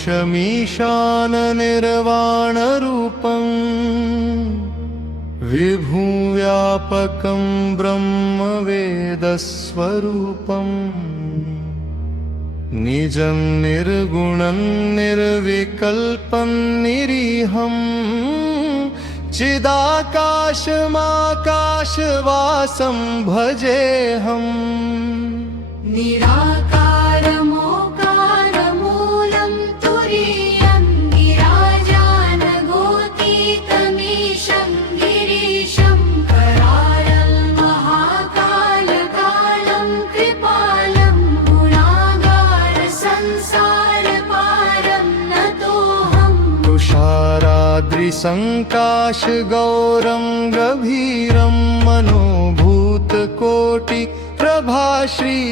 पुरुषमीशाननिर्वाणरूपं विभुं व्यापकं ब्रह्मवेदस्वरूपम् निजं निर्गुणं निर्विकल्पं निरीहं चिदाकाशमाकाशवासं भजेऽहम् निराकारमोकारमूलं तुरीयं गिराजानगोतीतमीशं गिरीशं करालं महाकालकालं कृपालं गुणागारसंसारपारं नतोऽहं तुषाराद्रिसङ्काशगौरं गभीरं मनोभूतकोटि प्रभाश्रीशरीरं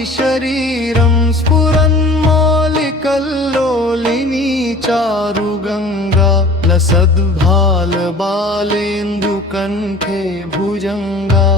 स्फुरन्मौलिकल्लोलिनी चारुगङ्गा लसद्भालबालेन्दुकण्ठे भुजङ्गा।